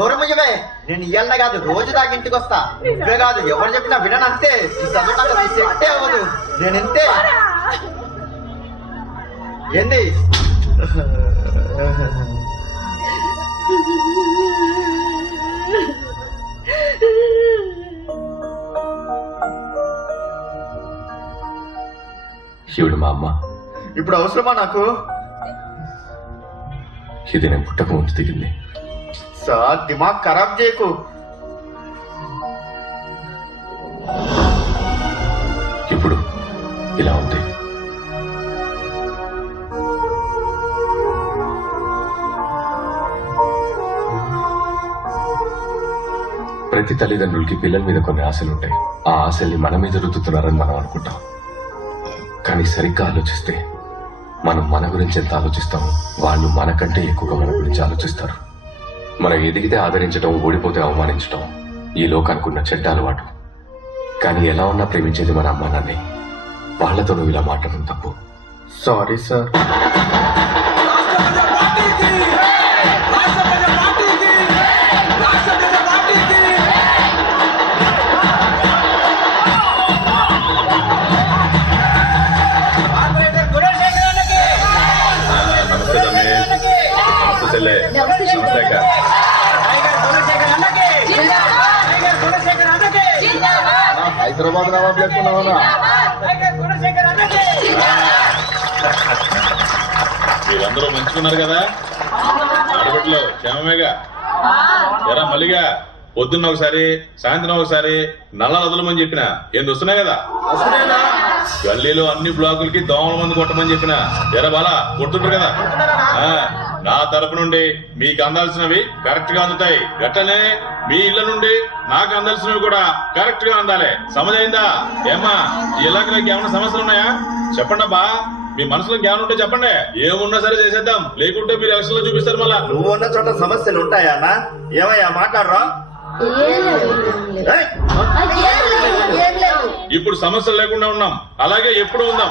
నోరు ముయ్యవే. నేను ఇయ్యాలనే కాదు రోజు దాకా ఇంటికి వస్తా. ఇవే కాదు ఎవరు చెప్పినా వినను అంతే. ఈ చదువు సెట్టే అవ్వదు. నేను ఇంతే. ఏంది శివుడు మా అమ్మ. ఇప్పుడు అవసరమా నాకు? ఇది నేను పుట్టక ముందు దిగింది. సార్ దిమాగ్ ఖరాబ్ చేయకు. ఇప్పుడు ఇలా ఉంది. ప్రతి తల్లిదండ్రులకి పిల్లల మీద కొన్ని ఆశలుంటాయి. ఆ ఆశల్ని మన మీద రుద్దుతున్నారని మనం అనుకుంటాం. కానీ సరిగ్గా ఆలోచిస్తే మనం మన గురించి ఎంత ఆలోచిస్తాం, వాళ్ళు మనకంటే ఎక్కువగా మన గురించి ఆలోచిస్తారు. మనం ఎదిగితే ఆదరించడం, ఓడిపోతే అవమానించడం ఈ లోకానుకున్న చెడ్డ అలవాటు. కానీ ఎలా ఉన్నా ప్రేమించేది మన అమ్మా నాన్నే. వాళ్లతో నువ్వు ఇలా మాట్లాడడం తప్పు. Sorry sir. హైదరాబాద్ నవాబ్ లేకున్నావునా? మీరందరూ మంచుకున్నారు కదా? ఆడబిడ్డలు క్షేమమేగా? ఎరా మల్లిగా పొద్దున్న ఒకసారి సాయంత్రం ఒకసారి నల్ల వదలమని చెప్పిన ఏంది వస్తున్నాయి కదా? గల్లీలో అన్ని బ్లాకులకి దోమల మంది కొట్టమని చెప్పిన ఎరా బాలా కొడుతుంటారు కదా? నా తరపు నుండి మీకు అందాల్సినవి కరెక్ట్ గా అందుతాయి. గట్టనే మీ ఇళ్ల నుండి నాకు అందాల్సినవి కూడా కరెక్ట్ గా అందాలి. సమజైందా? ఏమ్మా ఈ ఇలాకలోకి ఏమైనా సమస్యలు ఉన్నాయా? చెప్పండి అబ్బా. మీ మనసులో జ్ఞానం ఉంటే చెప్పండి. ఏమున్నా సరే చేసేద్దాం. లేకుంటే మీరు ఎలక్షన్ లో చూపిస్తారు. మళ్ళా నువ్వు ఉన్న చోట సమస్యలు ఉంటాయా అన్న? ఏమయ్యా మాట్లాడరా? ఇప్పుడు సమస్యలు లేకుండా ఉన్నాం, అలాగే ఎప్పుడు ఉందాం.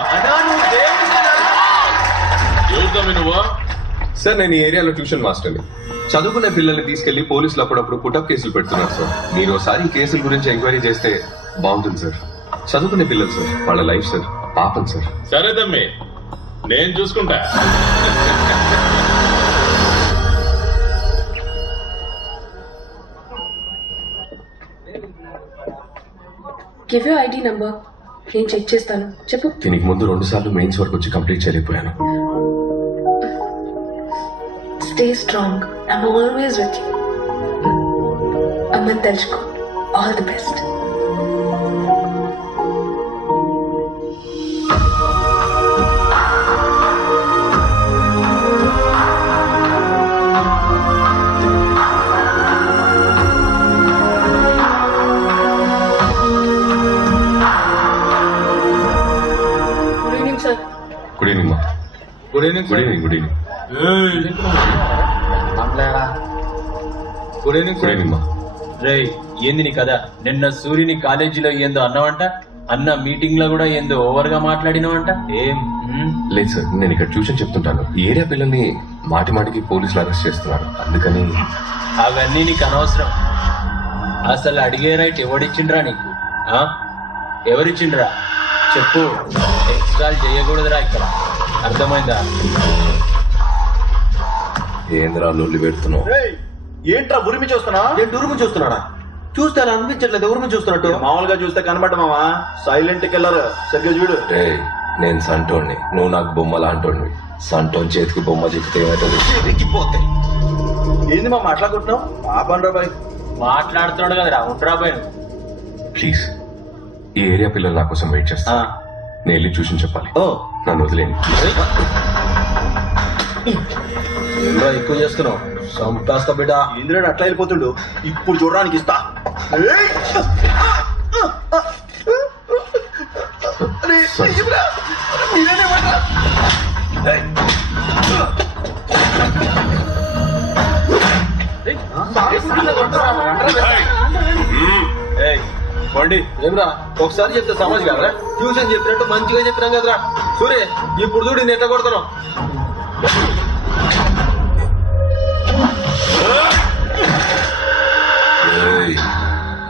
ఎవరుతామి నువ్వు? సార్ నేను ఈ ఏరియాలో ట్యూషన్ మాస్టర్ని. చదువుకునే పిల్లల్ని తీసుకెళ్లి పోలీసులు అప్పుడప్పుడు పుటప్ కేసులు పెడుతున్నారు సార్. మీరు ఒకసారి ఈ కేసుల గురించి ఎంక్వైరీ చేస్తే బాగుంటుంది సార్. చదువుకునే పిల్లలు సార్, వాళ్ళ లైఫ్ సార్, పాపం సార్. సరే తమ్మి, నేను చూసుకుంటా. గివ్ యూ ఐడి నంబర్, నేను చెక్ చేస్తాను. చెప్పు. దీనికి ముందు 2 సార్లు మెయిన్స్ వరకు వచ్చి కంప్లీట్ చేయలేకపోయాను. Stay strong, I'm always with you. అమ్మని తెలుసుకో. All the best. Good evening మా. Good evening. Good evening. Good evening. Good evening. Good evening మా. రే ఏంది నీ కదా? నిన్న సూర్యుని కాలేజీలో ఏందో అన్నావంట, అన్న మీటింగ్ లో కూడా ఏందో ఓవర్ గా మాట్లాడినావంట. ఏం లేదు సార్, నేను ఇక్కడ ట్యూషన్ చెప్తుంటాను. ఈ ఏరియా పిల్లల్ని మాటి మాటికి పోలీసులు అరెస్ట్ చేస్తున్నారు, అందుకని. అవన్నీ నీకు అనవసరం. అసలు అడిగే రైట్ ఎవడిచ్చిండ్రా నీకు? ఎవరిచ్చిండ్రా చెప్పు. ఎక్స్ట్రాల్ చేయకూడదురా ఇక్కడ, అర్థమైందా? ఏంద్రా లొల్లి పెడుతున్నావు? ఏంట్రా ఉరిమి చూస్తున్నా? ఏంటి ఉరిమి చూస్తున్నాడా? చూస్తే అలా అనిపించట్లేదు. ఉరిమి చూస్తున్నట్టు. మామూలుగా చూస్తే కనబడ్డ మావా. Silent killer. సరిగ్గా చూడు. నేను సంటోణ్ణి, నువ్వు నాకు బొమ్మ లాంటోడివి. సంటోన్ చేతికి బొమ్మ చెప్తే ఏమైతే. ఏంది మా మాట్లాడుకుంటున్నావు? పాపం రాబాయ్ మాట్లాడుతున్నాడు కదరా. ఉంటాబాయ్ ప్లీజ్, ఈ ఏరియా పిల్లలు నా కోసం వెయిట్ చేస్తా. నేను వెళ్ళి ట్యూషన్ చెప్పాలి. నన్ను వదిలేండి. ఎక్కువ చేస్తున్నావు. సంపాస్తా బిడ్డ. ఇంద్రుడు అట్లా వెళ్ళిపోతుండు. ఇప్పుడు చూడడానికి ఇస్తా. బండి ఏమరా ఒకసారి చెప్తే సమాజ్ కదరా? ట్యూషన్ చెప్పినట్టు మంచిగా చెప్పినాం కదరా. సూర్య ఇప్పుడు చూడు నేను ఎట్లా కొడుతున్నావు.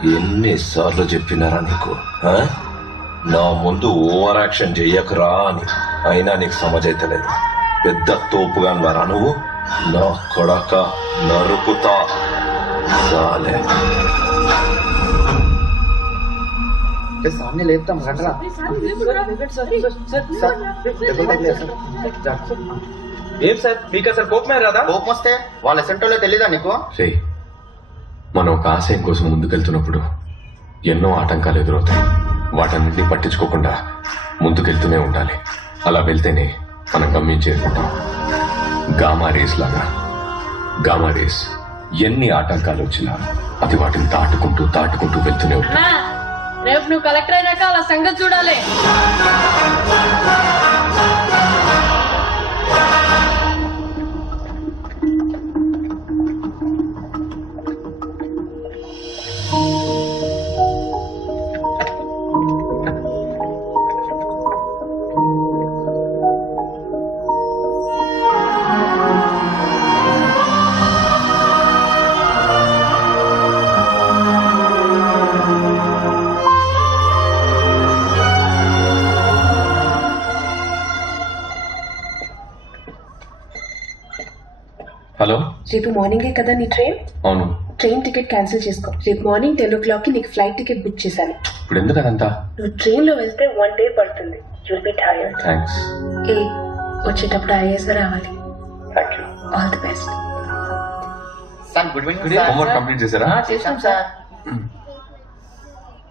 ఎన్నిసార్లు చెప్పినారా నీకు ఆ? నా ముందు ఓవర్ యాక్షన్ చెయ్యకురా అని. అయినా నీకు సమజైతలేదు. పెద్ద తోపుగా అన్నారా నువ్వు? నా కొడక నరుకుతా చాలే. सामने लेपता मगडरा ఏం సార్ మీకు అసలు కోపమే రాదా? కోపం వస్తే వాళ్ళ సెంటర్లో తెలీదా నీకు? రే, మనం ఒక ఆశయం కోసం ముందుకెళ్తున్నప్పుడు ఎన్నో ఆటంకాలు ఎదురవుతాయి. వాటన్నింటినీ పట్టించుకోకుండా ముందుకెళ్తూనే ఉండాలి. అలా వెళ్తేనే మనం గమ్యం చేరుకుంటాం. గామా రేస్ లాగా. గామా రేస్ ఎన్ని ఆటంకాలు వచ్చినా అది వాటిని దాటుకుంటూ వెళ్తూనే ఉంటాం. రేపు నువ్వు కలెక్టర్ అయినాక అలా సంగతి చూడాలి. హలో, రేపు మార్నింగే కదా నీ ట్రైన్? అవును. ట్రైన్ టికెట్ క్యాన్సిల్ చేసుకో. రేపు మార్నింగ్ 10 o'clock కి నీకు ఫ్లైట్ టికెట్ బుక్ చేశాను. ఇప్పుడు ఎందుకు అదంతా? నువ్వు ట్రైన్ లో వెళ్తే 1 day పడుతుంది. You'll be tired. థ్యాంక్స్. వచ్చేటప్పుడు ఐఏఎస్ రావాలి. Thank you. All the best. Sir good evening. Homework complete చేశారా? చేశాం సార్.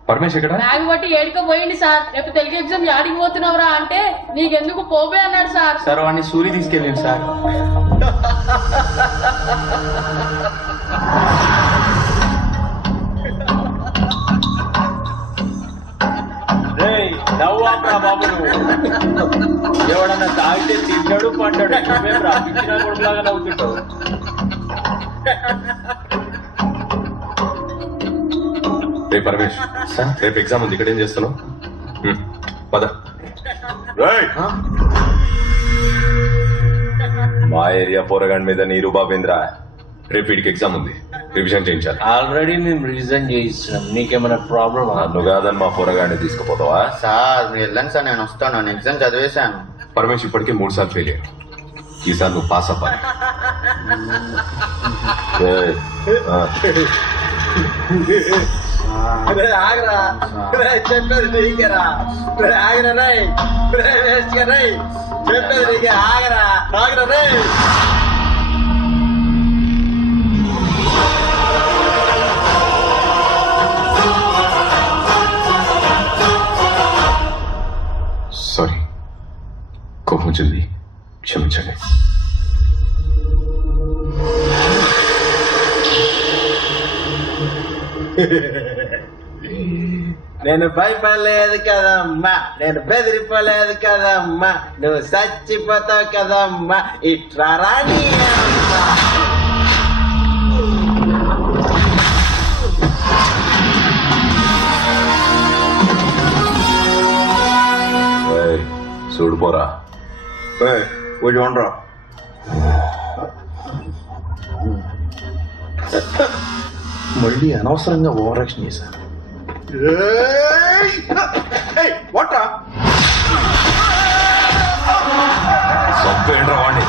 పరమేశ్ ఎక్కడ? బ్యాగ్ బట్టి ఏడుకో పోయింది సార్. రేపు తెలుగు ఎగ్జామ్ యాడికి పోతున్నావురా అంటే నీకెందుకు పోబే అన్నాడు సార్. సార్ వాడిని సూరి తీసుకెళ్ళింది సార్. నవ్వాపరా బాబు. ఎవడన్నా తాగితే తిన్నాడు పంటాడు. నువ్వేం రాపించిన కొడుకులాగా నవ్వుతుంటావు. రే పరమేశ్, రేపు ఎగ్జామ్ ఉంది. ఇక్కడ ఏం చేస్తున్నావు? పద. మా ఏరియా పోరగాడి మీద నీరు బాబేంద్ర. రేపు వీడికి ఎగ్జామ్ ఉంది, రివిజన్ చేయించాలి. ఆల్రెడీ మేము రివిజన్ చేయిస్తున్నాం. నీకేమైనా ప్రాబ్లమ్? నన్ను కాదని మా పోరగాడిని తీసుకుపోతావా? సార్ మీరు వెళ్ళండి సార్, నేను వస్తాను. నేను ఎగ్జామ్ చదివేశాను. పరమేశ్ ఇప్పటికే 3 సార్లు ఫెయిల్ అయ్యాడు. ఈసారి నువ్వు పాస్ అవ్వాలి. చెప్పేది నీకేరా. ఆగరా రై, వేస్ట్ గా రై. చెప్పేది నీకే. ఆగరా రై. సారీ, కోపం వచ్చింది, క్షమించండి. నేను భయపడలేదు కదమ్మా, నేను బెదిరిపోలేదు కదమ్మా, నువ్వు చచ్చిపోతావు కదమ్మా. ఇట్లా రాని చూడుపోరా. చూడరా. మళ్ళీ అనవసరంగా ఓవర్ యాక్షన్ చేశాను. వాట్రా చంపేయండిరా వాడిని.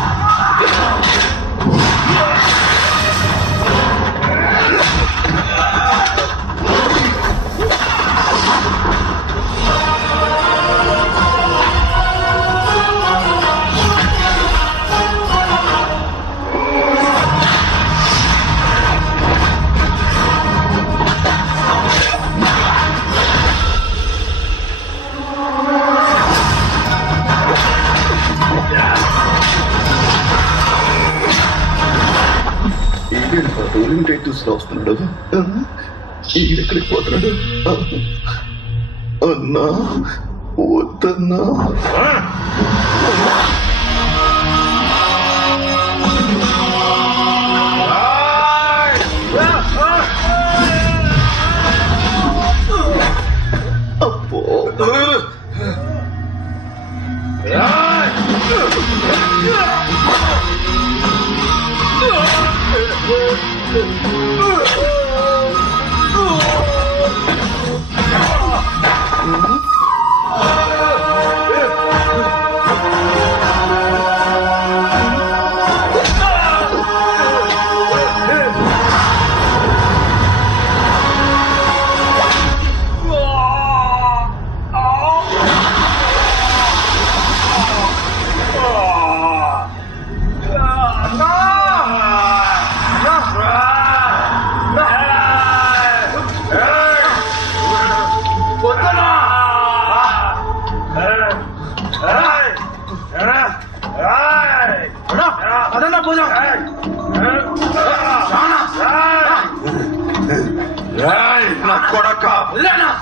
రోలింగ్ టైటిల్స్ లో వస్తున్నాడు. ఎక్కడికి పోతున్నాడు? అన్నా వద్దన్నా. అప్పో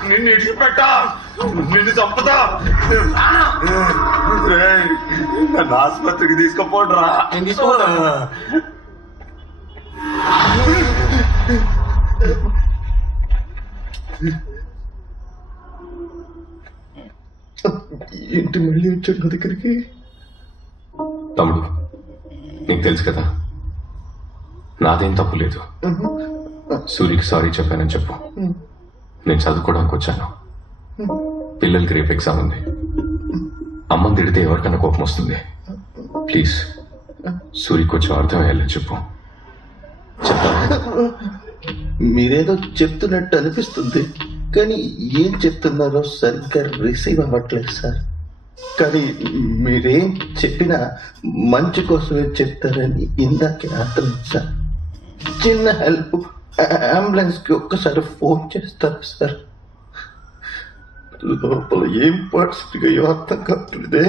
నిన్ను ఇడిచిపెట్టా, నిన్ను చంపుతా. రేయ్, నన్ను ఆసుపత్రికి తీసుకుపోడ్రా. ఏంటి మళ్ళీ వచ్చాడు నా దగ్గరికి? తమ్ముడు, నీకు తెలుసు కదా నాదేం తప్పు లేదు. సూరికి సారీ చెప్పానని చెప్పు. నేను చదువుకోవడానికి వచ్చాను. పిల్లలకి రేపు ఎగ్జామ్ ఉంది. అమ్మని తిడితే ఎవరికన్నా కోపం వస్తుంది. ప్లీజ్ సూరికి కొంచెం అర్థమయ్యేలా చెప్పు. మీరేదో చెప్తున్నట్టు అనిపిస్తుంది, కానీ ఏం చెప్తున్నారో సరిగ్గా రిసీవ్ అవ్వట్లేదు సార్. కానీ మీరేం చెప్పినా మంచి కోసమే చెప్తారని ఇందాకే అర్థం సార్. చిన్న హెల్ప్, అంబులెన్స్ కి ఒక్కసారి ఫోన్ చేస్తారు సార్. లోపల ఏం పరిస్థితిగా అర్థం కావట్లేదే.